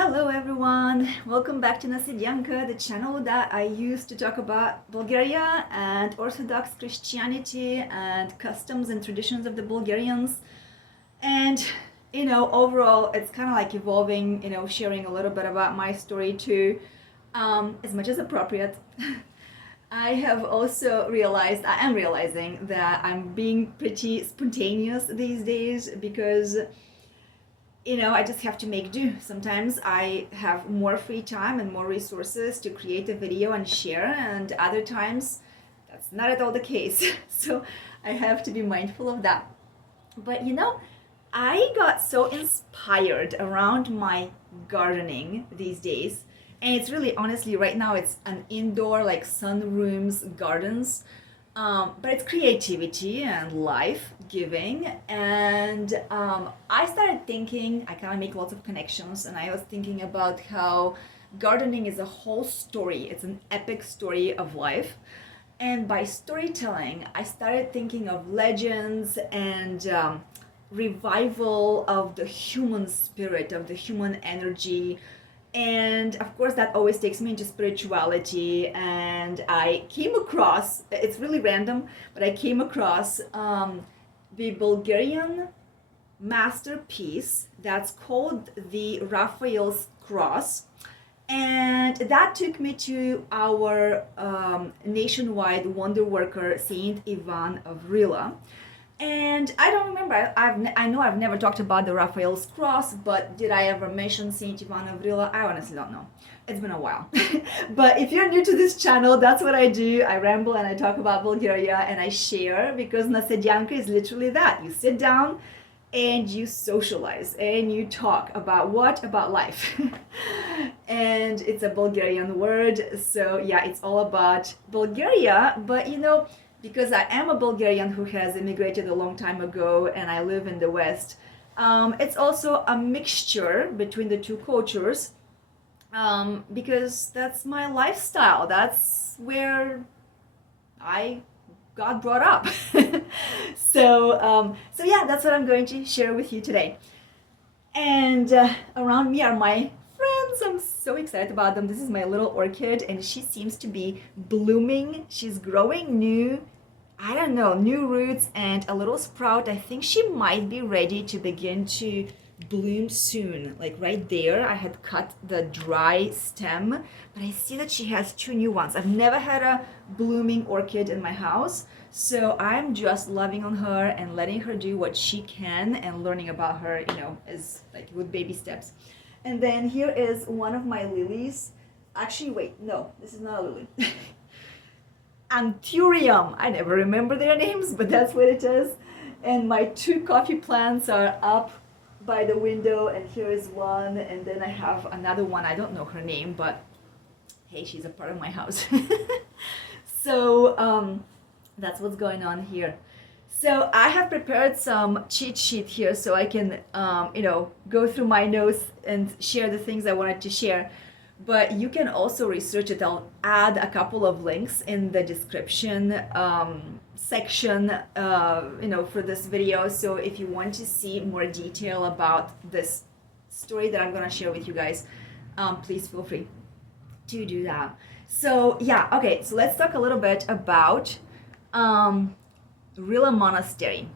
Hello everyone, welcome back to Nasidyanka, the channel that I use to talk about Bulgaria and Orthodox Christianity and customs and traditions of the Bulgarians. And overall it's kind of like evolving, sharing a little bit about my story too, as much as appropriate. I have also realized, I am realizing that I'm being pretty spontaneous these days because I just have to make do. Sometimes I have more free time and more resources to create a video and share, and other times that's not at all the case. So I have to be mindful of that. But I got so inspired around my gardening these days. And it's really, honestly, right now it's an indoor, like sunrooms gardens. But it's creativity and life giving. And I started thinking, I kind of make lots of connections, and I was thinking about how gardening is a whole story. It's an epic story of life. And by storytelling, I started thinking of legends and revival of the human spirit, of the human energy. And of course, that always takes me into spirituality. And I came across, it's really random, but I came across the Bulgarian masterpiece that's called the Raphael's Cross. And that took me to our nationwide Wonderworker, Saint Ivan of Rila. And I don't remember, I know I've never talked about the Raphael's Cross, but did I ever mention Saint Ivan of Rila? I honestly don't know. It's been a while. But if you're new to this channel, that's what I do. I ramble and I talk about Bulgaria and I share, because Nasedyanka is literally that. You sit down and you socialize and you talk about what? About life. And it's a Bulgarian word, so yeah, it's all about Bulgaria. But because I am a Bulgarian who has immigrated a long time ago and I live in the West, it's also a mixture between the two cultures, because that's my lifestyle. That's where I got brought up. So yeah, that's what I'm going to share with you today. And around me are my friends. I'm so excited about them. This is my little orchid, and she seems to be blooming. She's growing new roots and a little sprout. I think she might be ready to begin to bloom soon. Like right there, I had cut the dry stem, but I see that she has two new ones. I've never had a blooming orchid in my house, so I'm just loving on her and letting her do what she can and learning about her, as like with baby steps. And then here is one of my lilies. Actually, wait, no, this is not a lily. Anthurium. I never remember their names, but that's what it is. And my two coffee plants are up by the window, and here is one, and then I have another one. I don't know her name, but hey, she's a part of my house. So that's what's going on here. So I have prepared some cheat sheet here so I can go through my notes and share the things I wanted to share. But you can also research it. I'll add a couple of links in the description section, for this video. So if you want to see more detail about this story that I'm gonna share with you guys, please feel free to do that. So yeah, okay. So let's talk a little bit about Rila Monastery.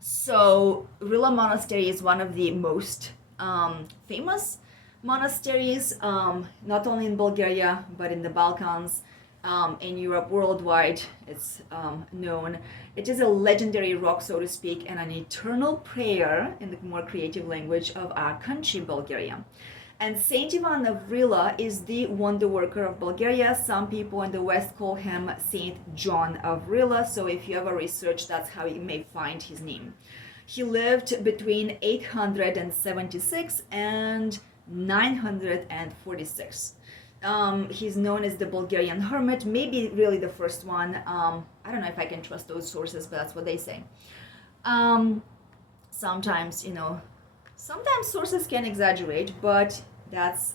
So Rila Monastery is one of the most famous monasteries, not only in Bulgaria, but in the Balkans, in Europe, worldwide. It's known. It is a legendary rock, so to speak, and an eternal prayer, in the more creative language, of our country, Bulgaria. And Saint Ivan of Rila is the Wonderworker of Bulgaria. Some people in the West call him Saint John of Rila, so if you ever research, that's how you may find his name. He lived between 876 and 946. He's known as the Bulgarian hermit, maybe really the first one. I don't know if I can trust those sources, but that's what they say. Sometimes, sometimes sources can exaggerate, but that's,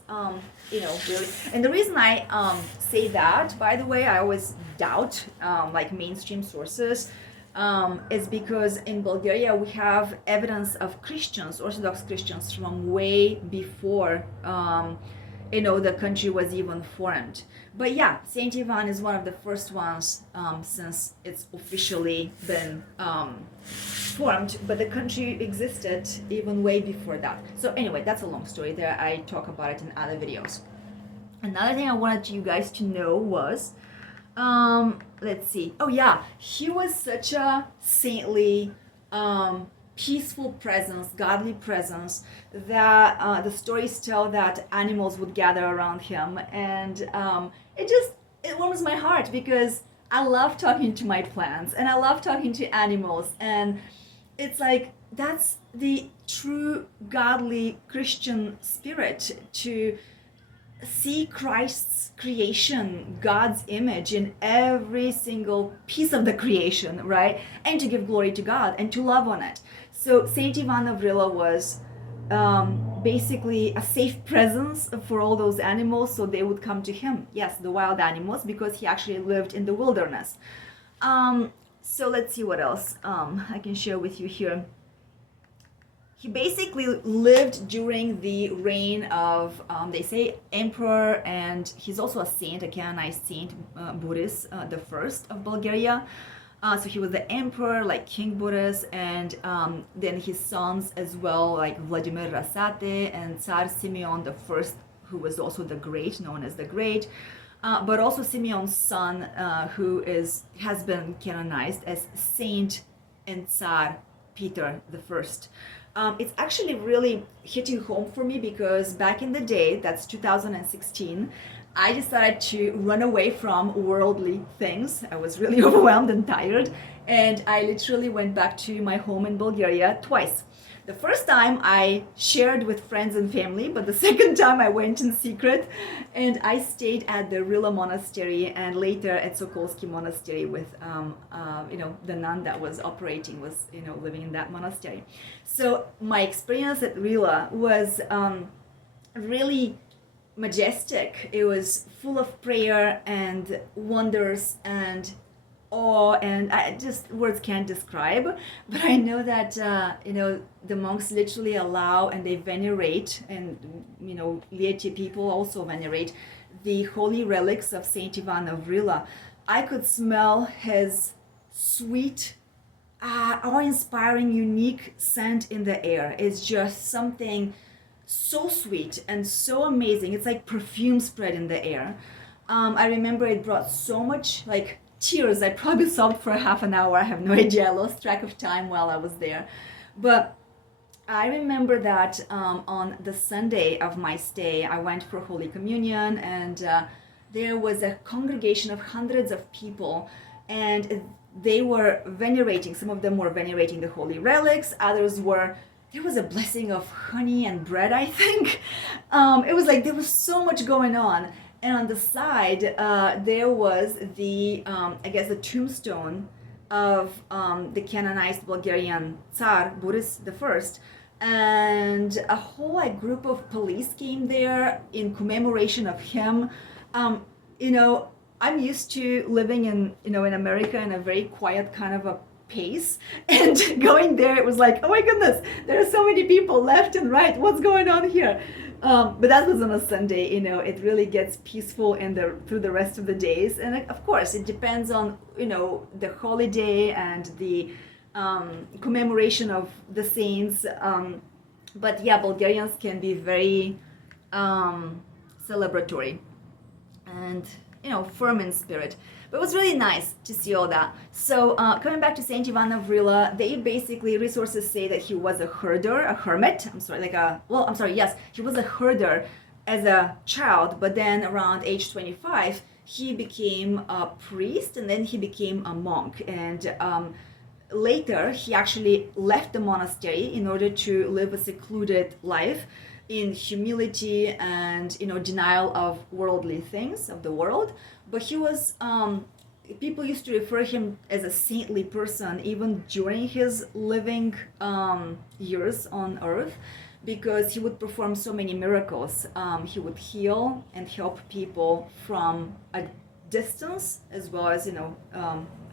really. And the reason I say that, by the way, I always doubt like mainstream sources, is because in Bulgaria we have evidence of Christians, Orthodox Christians, from way before the country was even formed. But yeah, Saint Ivan is one of the first ones since it's officially been formed, but the country existed even way before that. So anyway, that's a long story there. I talk about it in other videos. Another thing I wanted you guys to know was, let's see. Oh yeah, he was such a saintly, peaceful presence, godly presence, that the stories tell that animals would gather around him, and it warms my heart because I love talking to my plants and I love talking to animals, and it's like that's the true godly Christian spirit, to see Christ's creation, God's image in every single piece of the creation, right? And to give glory to God and to love on it. So Saint Ivan of Rila was basically a safe presence for all those animals, so they would come to him. Yes, the wild animals, because he actually lived in the wilderness. So let's see what else I can share with you here. He basically lived during the reign of, they say, emperor, and he's also a saint, a canonized saint, Boris the First of Bulgaria. So he was the emperor, like King Boris, and then his sons as well, like Vladimir Rasate and Tsar Simeon the First, who was also the Great, known as the Great. But also Simeon's son, who has been canonized as Saint and Tsar Peter the First. It's actually really hitting home for me because back in the day, that's 2016, I decided to run away from worldly things. I was really overwhelmed and tired, and I literally went back to my home in Bulgaria twice. The first time I shared with friends and family, but the second time I went in secret, and I stayed at the Rila monastery and later at Sokolsky monastery with the nun that was operating, was living in that monastery. So my experience at Rila was really majestic. It was full of prayer and wonders and awe, and I just words can't describe. But I know that the monks literally allow and they venerate, and laity people also venerate the holy relics of Saint Ivan of Rila. I could smell his sweet, awe-inspiring, unique scent in the air. It's just something so sweet and so amazing. It's like perfume spread in the air. I remember it brought so much tears. I probably sobbed for half an hour. I have no idea. I lost track of time while I was there. But I remember that on the Sunday of my stay, I went for Holy Communion, and there was a congregation of hundreds of people, and they were venerating. Some of them were venerating the holy relics. Others were, there was a blessing of honey and bread, I think. It was like there was so much going on. And on the side, there was the tombstone of the canonized Bulgarian Tsar, Boris the First. And a whole group of police came there in commemoration of him. I'm used to living in America in a very quiet kind of a pace, and going there, it was like, oh my goodness, there are so many people left and right. What's going on here? But that was on a Sunday. It really gets peaceful through the rest of the days, and of course, it depends on the holiday and the commemoration of the saints. But yeah, Bulgarians can be very celebratory and firm in spirit. But it was really nice to see all that. So coming back to Saint Ivan of Rila, they basically, resources say that he was a herder, a hermit. Yes, he was a herder as a child, but then around age 25, he became a priest, and then he became a monk. And later, he actually left the monastery in order to live a secluded life in humility and denial of worldly things of the world. But he was people used to refer him as a saintly person even during his living years on earth, because he would perform so many miracles. He would heal and help people from a distance as well as,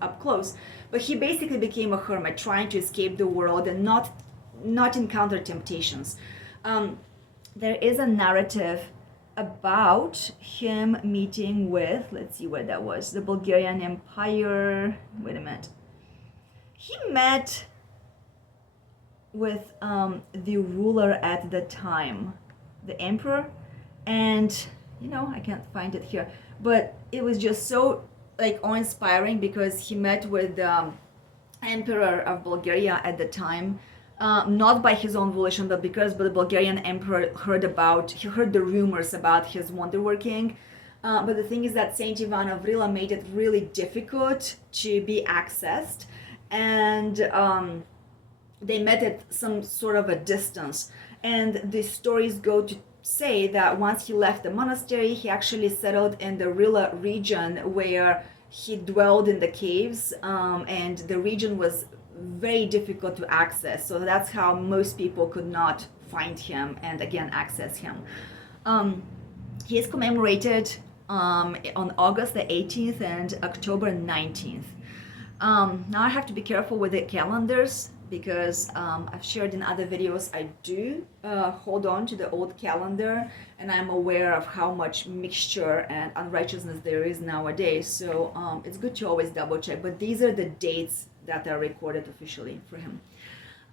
up close. But he basically became a hermit, trying to escape the world and not encounter temptations. There is a narrative about him meeting with, let's see where that was, the Bulgarian Empire. Wait a minute. He met with the ruler at the time, the emperor, and I can't find it here, but it was just so like awe-inspiring because he met with the emperor of Bulgaria at the time, not by his own volition, but because the Bulgarian emperor heard the rumors about his wonderworking. But the thing is that Saint Ivan of Rila made it really difficult to be accessed, and they met at some sort of a distance. And the stories go to say that once he left the monastery, he actually settled in the Rila region where he dwelled in the caves, and the region was very difficult to access. So that's how most people could not find him and again access him. He is commemorated on August the 18th and October 19th. Now I have to be careful with the calendars because I've shared in other videos I do hold on to the old calendar, and I'm aware of how much mixture and unrighteousness there is nowadays, so it's good to always double check, but these are the dates that are recorded officially for him.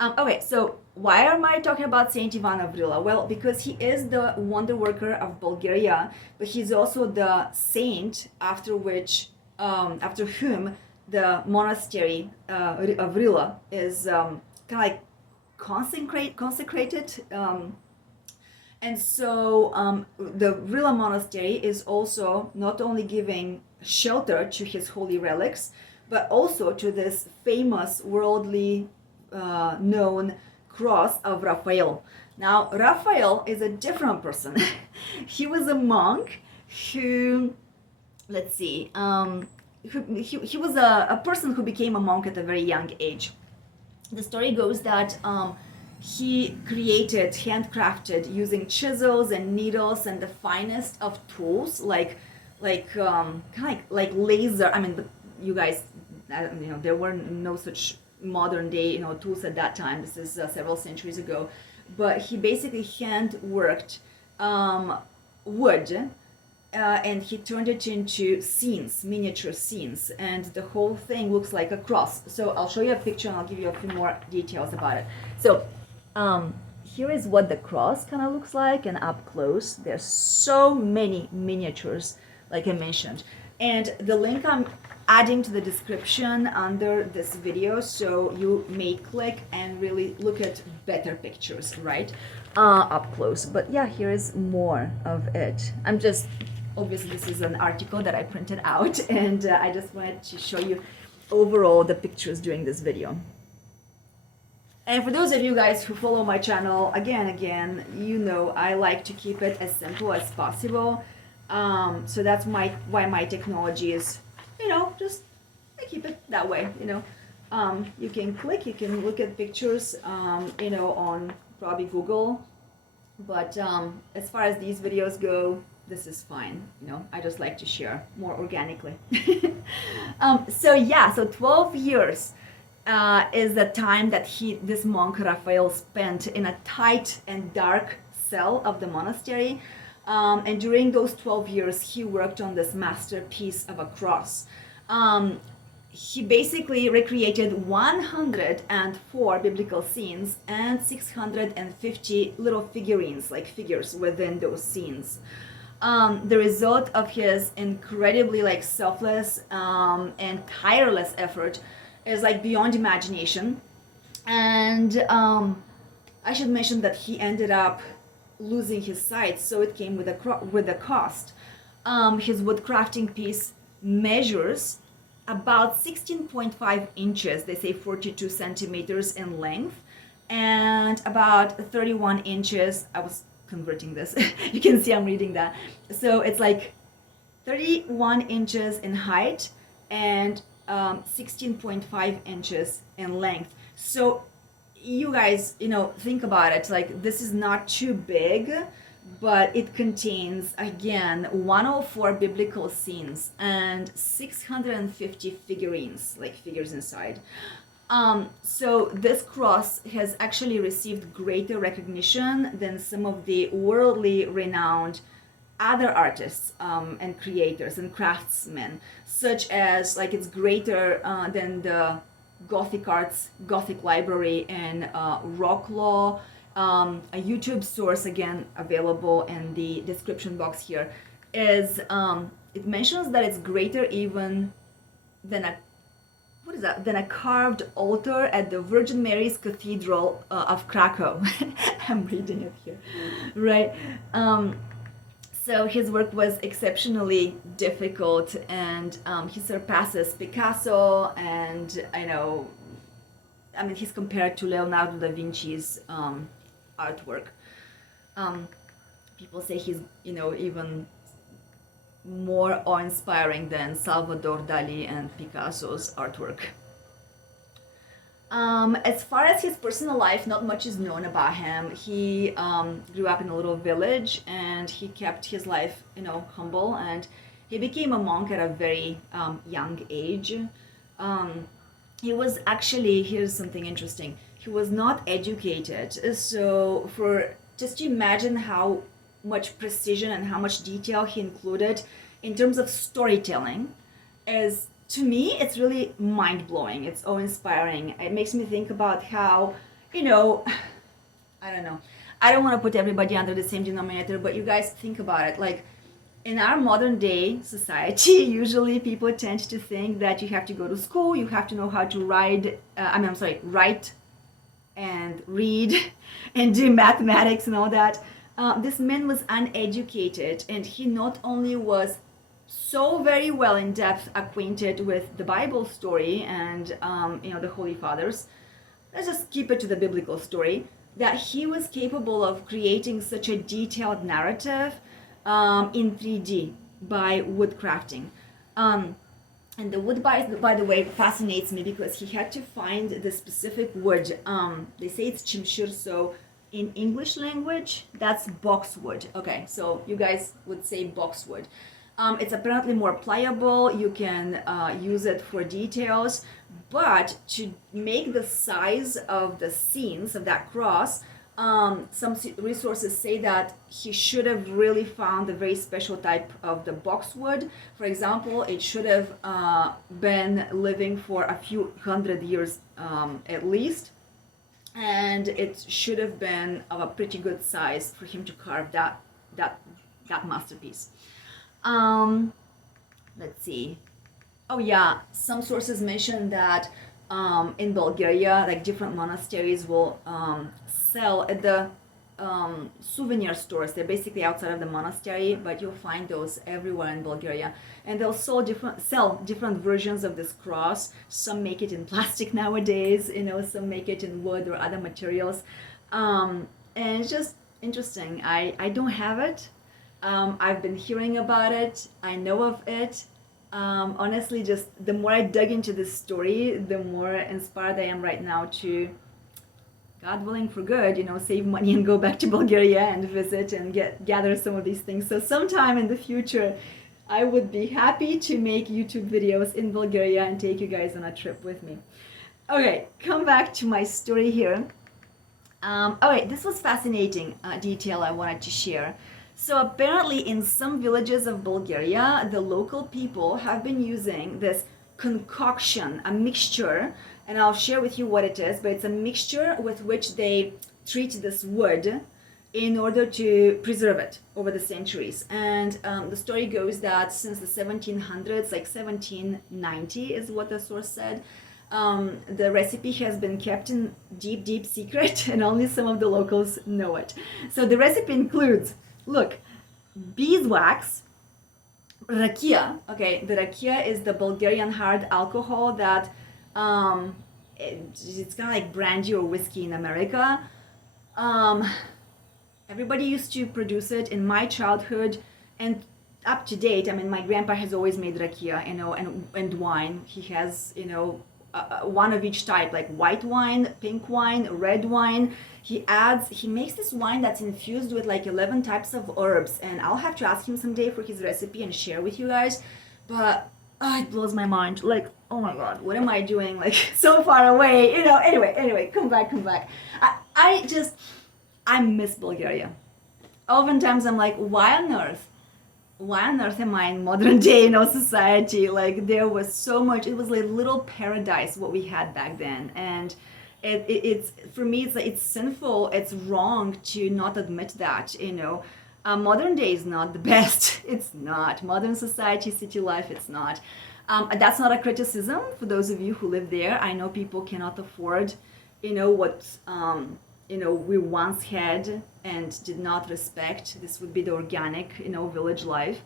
Okay, so why am I talking about Saint Ivan of Rila? Well, because he is the Wonderworker of Bulgaria, but he's also the saint after whom the monastery of Rila is kind of like consecrated. And so the Rila monastery is also not only giving shelter to his holy relics, but also to this famous worldly known cross of Raphael. Now, Raphael is a different person. He was a monk who, let's see, he was a person who became a monk at a very young age. The story goes that he created, handcrafted, using chisels and needles and the finest of tools, like laser. I mean, you guys, there were no such modern day tools at that time. This is several centuries ago, but he basically hand worked wood. And he turned it into scenes, miniature scenes, and the whole thing looks like a cross. So I'll show you a picture and I'll give you a few more details about it. So here is what the cross kind of looks like, and up close there's so many miniatures like I mentioned, and the link I'm adding to the description under this video, so you may click and really look at better pictures, right, up close. But yeah, here is more of it. Obviously, this is an article that I printed out, and I just wanted to show you overall the pictures during this video. And for those of you guys who follow my channel, again, I like to keep it as simple as possible. So that's why my technology is, just I keep it that way. You can click, you can look at pictures, on probably Google. But as far as these videos go, this is fine. I just like to share more organically. So 12 years is the time that this monk Raphael spent in a tight and dark cell of the monastery. And during those 12 years, he worked on this masterpiece of a cross. He basically recreated 104 biblical scenes and 650 little figurines, like figures within those scenes. The result of his incredibly selfless and tireless effort is beyond imagination. And I should mention that he ended up losing his sight, so it came with a cost. His wood crafting piece measures about 16.5 inches, they say 42 centimeters in length, and about 31 inches, I was converting this, you can see I'm reading that, so it's 31 inches in height and 16.5 inches in length. So you guys, think about it, this is not too big, but it contains, again, 104 biblical scenes and 650 figurines, like figures inside. So this cross has actually received greater recognition than some of the worldly renowned other artists and creators and craftsmen, such as, like, it's greater than the Gothic Library in Rocklaw. A YouTube source, again available in the description box here, is it mentions that it's greater even than a carved altar at the Virgin Mary's Cathedral of Krakow. I'm reading it here, right? So his work was exceptionally difficult, and he surpasses Picasso, and he's compared to Leonardo da Vinci's artwork. People say he's, even more awe-inspiring than Salvador Dali and Picasso's artwork. As far as his personal life, not much is known about him. He grew up in a little village, and he kept his life, humble, and he became a monk at a very young age. He was actually, here's something interesting, he was not educated. So just to imagine how much precision and how much detail he included in terms of storytelling, is, to me, it's really mind-blowing. It's awe-inspiring. It makes me think about how, I don't know, I don't want to put everybody under the same denominator, but you guys think about it. Like, in our modern day society, usually people tend to think that you have to go to school, you have to know how to write and read and do mathematics and all that. This man was uneducated, and he not only was so very well in depth acquainted with the Bible story and the Holy Fathers. Let's just keep it to the biblical story, that he was capable of creating such a detailed narrative in 3D by wood crafting. And the wood, by the way, fascinates me because he had to find the specific wood. They say it's chimshir, so in English language, that's boxwood. Okay, so you guys would say boxwood. It's apparently more pliable. You can use it for details, but to make the size of the scenes of that cross, some resources say that he should have really found a very special type of the boxwood. For example, it should have been living for a few hundred years at least, and it should have been of a pretty good size for him to carve that masterpiece. Let's see. Oh yeah, some sources mention that in Bulgaria, like, different monasteries will sell at the souvenir stores. They're basically outside of the monastery, but you'll find those everywhere in Bulgaria. And they'll sell different versions of this cross. Some make it in plastic nowadays, some make it in wood or other materials. And it's just interesting. I don't have it. I've been hearing about it. I know of it. Honestly, just the more I dug into this story, the more inspired I am right now to, God willing for good, save money and go back to Bulgaria and visit and gather some of these things. So sometime in the future, I would be happy to make YouTube videos in Bulgaria and take you guys on a trip with me. Okay, come back to my story here. Okay, this was fascinating detail I wanted to share. So apparently in some villages of Bulgaria, the local people have been using this concoction, a mixture, and I'll share with you what it is, but it's a mixture with which they treat this wood in order to preserve it over the centuries. And the story goes that since the 1700s, like 1790 is what the source said, the recipe has been kept in deep secret, and only some of the locals know it. So the recipe includes, look, beeswax, rakia. Okay, the rakia is the Bulgarian hard alcohol that it's kind of like brandy or whiskey in America. Everybody used to produce it in my childhood, and up to date, I mean, my grandpa has always made rakia, and wine. He has, one of each type, like white wine, pink wine, red wine. He makes this wine that's infused with like 11 types of herbs, and I'll have to ask him someday for his recipe and share with you guys. But it blows my mind. Like, oh my God, what am I doing? Like, so far away, you know. Anyway, come back. I miss Bulgaria. Oftentimes I'm like, why on earth am I in modern day, society? Like, there was so much. It was like little paradise what we had back then, and it's for me, it's like, it's sinful, it's wrong to not admit that. Modern day is not the best. It's not. Modern society, city life, it's not. That's not a criticism for those of you who live there. I know people cannot afford, what we once had and did not respect. This would be the organic, village life.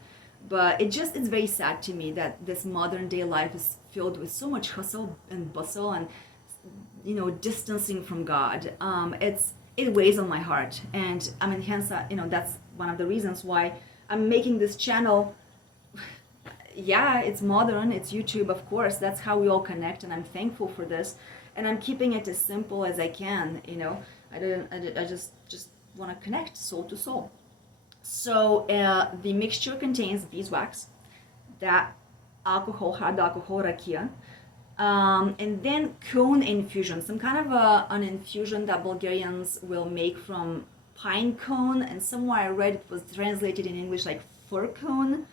But it's very sad to me that this modern day life is filled with so much hustle and bustle and, distancing from God. It weighs on my heart. And I mean, hence, that's one of the reasons why I'm making this channel. Yeah, it's modern, it's YouTube, of course. That's how we all connect, and I'm thankful for this. And I'm keeping it as simple as I can, I just want to connect soul to soul. So the mixture contains beeswax, that alcohol, hard alcohol, rakia, and then cone infusion, some kind of an infusion that Bulgarians will make from pine cone, and somewhere I read it was translated in English like fir cone.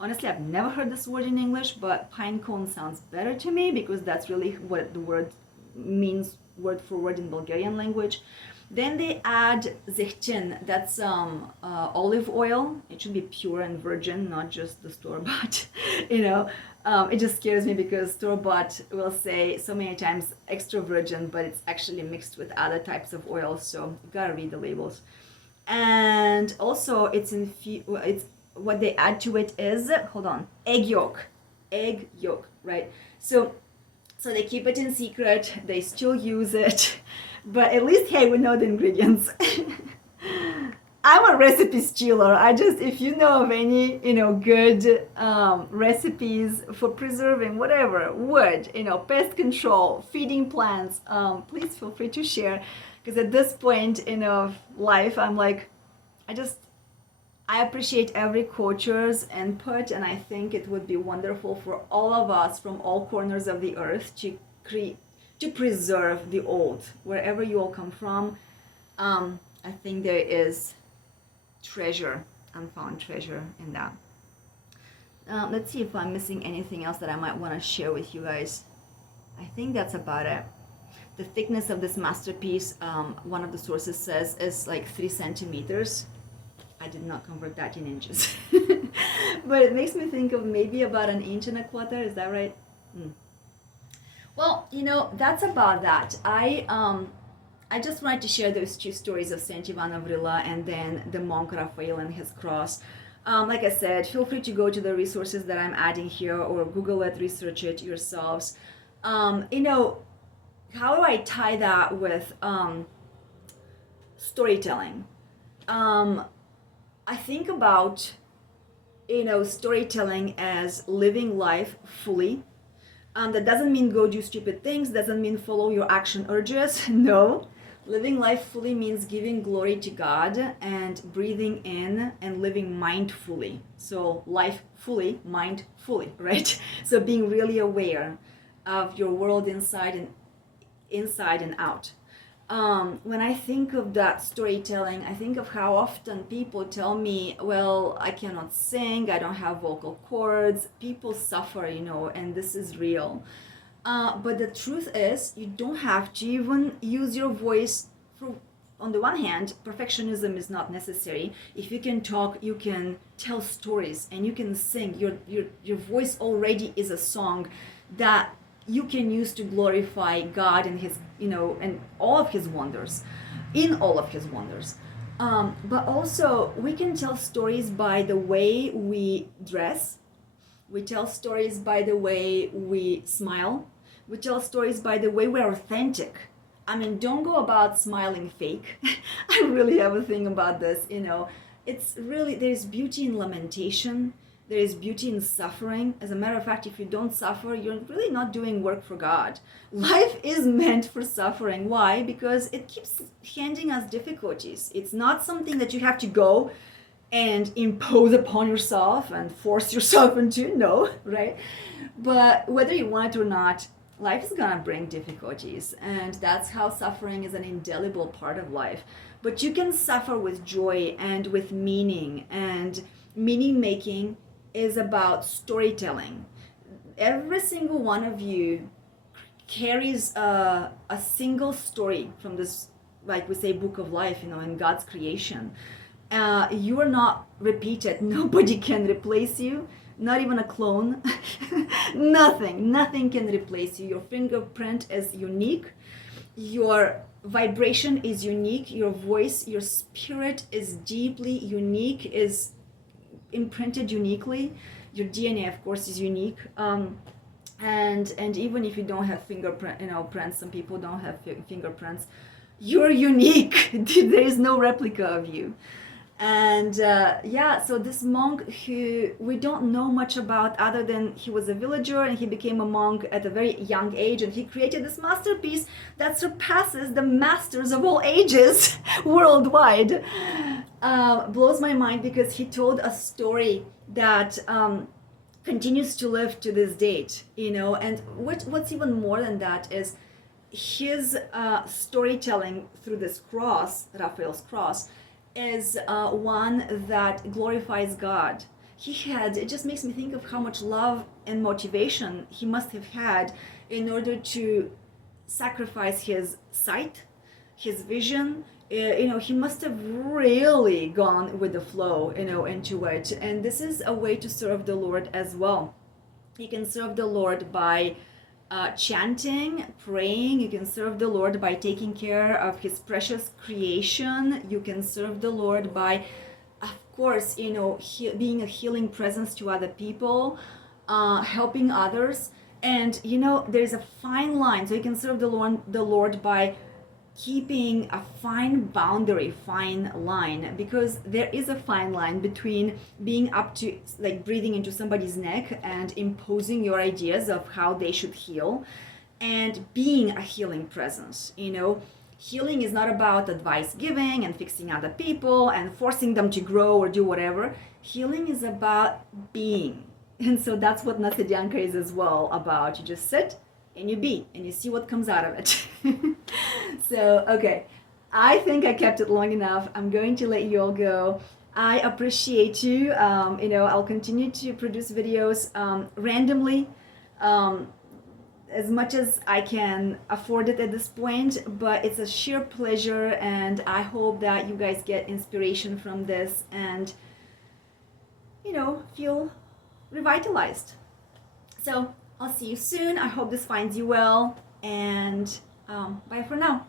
Honestly, I've never heard this word in English, but pine cone sounds better to me because that's really what the word means word for word in Bulgarian language. Then they add zehtin, that's olive oil. It should be pure and virgin, not just the store-bought. It just scares me because store-bought will say so many times extra virgin, but it's actually mixed with other types of oils, so you gotta read the labels. And also it's what they add to it is, egg yolk, right? So they keep it in secret, they still use it, but at least, hey, we know the ingredients. I'm a recipe stealer. If you know of any, good recipes for preserving whatever, wood, pest control, feeding plants, please feel free to share. Because at this point in life, I'm like, I appreciate every culture's input, and I think it would be wonderful for all of us from all corners of the earth to preserve the old, wherever you all come from. I think there is treasure, unfound treasure in that. Let's see if I'm missing anything else that I might want to share with you guys. I think that's about it. The thickness of this masterpiece, one of the sources says, is like 3 centimeters. I did not convert that in inches. But it makes me think of maybe about 1.25 inches. Is that right? Well, that's about that. I just wanted to share those 2 stories of Saint Ivan of Rila and then the monk Raphael and his cross. Like I said, feel free to go to the resources that I'm adding here or Google it, research it yourselves. How do I tie that with storytelling? I think about, storytelling as living life fully. That doesn't mean go do stupid things, doesn't mean follow your action urges. No. Living life fully means giving glory to God and breathing in and living mindfully. So life fully, mind fully, right? So being really aware of your world inside and out. When I think of that storytelling, I think of how often people tell me, well, I cannot sing, I don't have vocal cords. People suffer, and this is real. But the truth is, you don't have to even use your voice. On the one hand, perfectionism is not necessary. If you can talk, you can tell stories and you can sing. Your voice already is a song that you can use to glorify God and his, and all of his wonders, in all of his wonders. But also we can tell stories by the way we dress. We tell stories by the way we smile. We tell stories by the way we're authentic. I mean, don't go about smiling fake. I really have a thing about this, It's really, there's beauty in lamentation. There is beauty in suffering. As a matter of fact, if you don't suffer, you're really not doing work for God. Life is meant for suffering. Why? Because it keeps handing us difficulties. It's not something that you have to go and impose upon yourself and force yourself into, no, right? But whether you want it or not, life is gonna bring difficulties, and that's how suffering is an indelible part of life. But you can suffer with joy and with meaning, and meaning making is about storytelling. Every single one of you carries a single story from this, like we say, book of life, in God's creation. You are not repeated. Nobody can replace you, not even a clone. Nothing can replace you. Your fingerprint is unique. Your vibration is unique. Your voice, your spirit is deeply unique, is imprinted uniquely. Your DNA, of course, is unique. And even if you don't have prints, some people don't have fingerprints, you're unique. There is no replica of you. And so this monk, who we don't know much about other than he was a villager and he became a monk at a very young age, and he created this masterpiece that surpasses the masters of all ages worldwide. Blows my mind, because he told a story that continues to live to this date, and what's even more than that is his storytelling through this cross, Raphael's cross, is one that glorifies God. It just makes me think of how much love and motivation he must have had in order to sacrifice his sight, his vision. He must have really gone with the flow, into it. And this is a way to serve the Lord as well. You can serve the Lord by chanting, praying. You can serve the Lord by taking care of his precious creation. You can serve the Lord by, of course, being a healing presence to other people, helping others. And there's a fine line. So you can serve the Lord by keeping a fine line, because there is a fine line between being up to, like, breathing into somebody's neck and imposing your ideas of how they should heal, and being a healing presence. Healing is not about advice giving and fixing other people and forcing them to grow or do whatever. Healing is about being. And so that's what Nasidyanka is as well about. You just sit and you be, and you see what comes out of it. So, okay, I think I kept it long enough. I'm going to let you all go. I appreciate you. I'll continue to produce videos randomly, as much as I can afford it at this point, but it's a sheer pleasure, and I hope that you guys get inspiration from this and, feel revitalized. So, I'll see you soon. I hope this finds you well, and bye for now.